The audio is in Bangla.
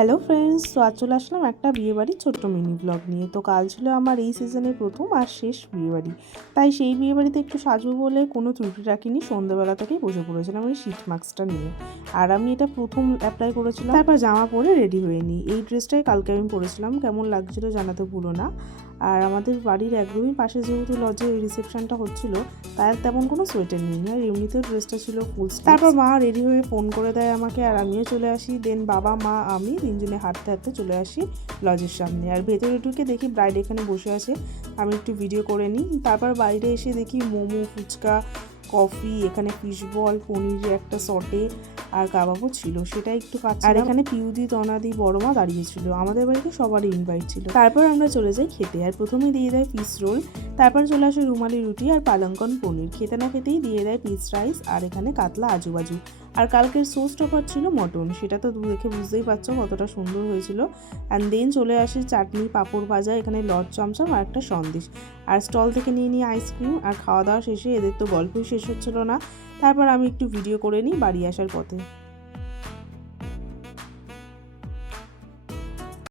হ্যালো ফ্রেন্ডস, তো আজ চলে আসলাম একটা বিয়েবাড়ির ছোট্ট মিনি ব্লগ নিয়ে। তো কাল ছিল আমার এই সিজনের প্রথম আর শেষ বিয়েবাড়ি। তাই সেই বিয়েবাড়িতে একটু সাজবো বলে কোনো ত্রুটি রাখিনি, সন্ধ্যাবেলা থেকেই বসে পড়েছিলাম এই শীত মাস্কটা নিয়ে। আর আমি এটা প্রথম অ্যাপ্লাই করেছিলাম, তারপর জামা পরে রেডি হয়ে নিই। এই ড্রেসটাই কালকে আমি পরেছিলাম, কেমন লাগছিল জানাতে ভুলো না। আর আমাদের বাড়ির একদমই পাশে যেহেতু লজে ওই রিসেপশনটা হচ্ছিল, তাই তেমন কোনো সোয়েটার নেই, আর এমনিতেও ড্রেসটা ছিল ফুল। তারপর মা রেডি হয়ে ফোন করে দেয় আমাকে, আর আমিও চলে আসি। দেন বাবা, মা, আমি তিনজনে হাঁটতে হাঁটতে চলে আসি লজের সামনে। আর ভেতরে ঢুকে দেখি ব্রাইড এখানে বসে আছে, আমি একটু ভিডিও করে নিই। তারপর বাইরে এসে দেখি মোমো, ফুচকা, কফি, এখানে ফিশ বল, পনিরের একটা সটে আর কাবাবও ছিল, সেটা একটু খাচ্ছি। আর এখানে পিউদি, তনাদি, বড়মা দাঁড়িয়েছিল, আমাদের বাড়িতে সবারই ইনভাইট ছিল। তারপর আমরা চলে যাই খেতে, আর প্রথমে দিয়ে দেয় ফিশ রোল, তারপর চলে আসে রুমালি রুটি আর পালঙ্কন পনির। খেতে না খেতেই দিয়ে দেয় পিস রাইস, আর এখানে কাতলা আজুবাজু। আর কালকের সোস টপার ছিল মটন, সেটা তো দেখে বুঝতেই পারছো কতটা সুন্দর হয়েছিল। অ্যান্ড দেন চলে আসে চাটনি, পাঁপড় ভাজা, এখানে লট চমচম আর একটা সন্দেশ। আর স্টল থেকে নিয়ে নিই আইসক্রিম। আর খাওয়া দাওয়া শেষে এদের তো গল্পই শেষ হচ্ছিল না, তারপর আমি একটু ভিডিও করে নিই বাড়ি আসার পথে।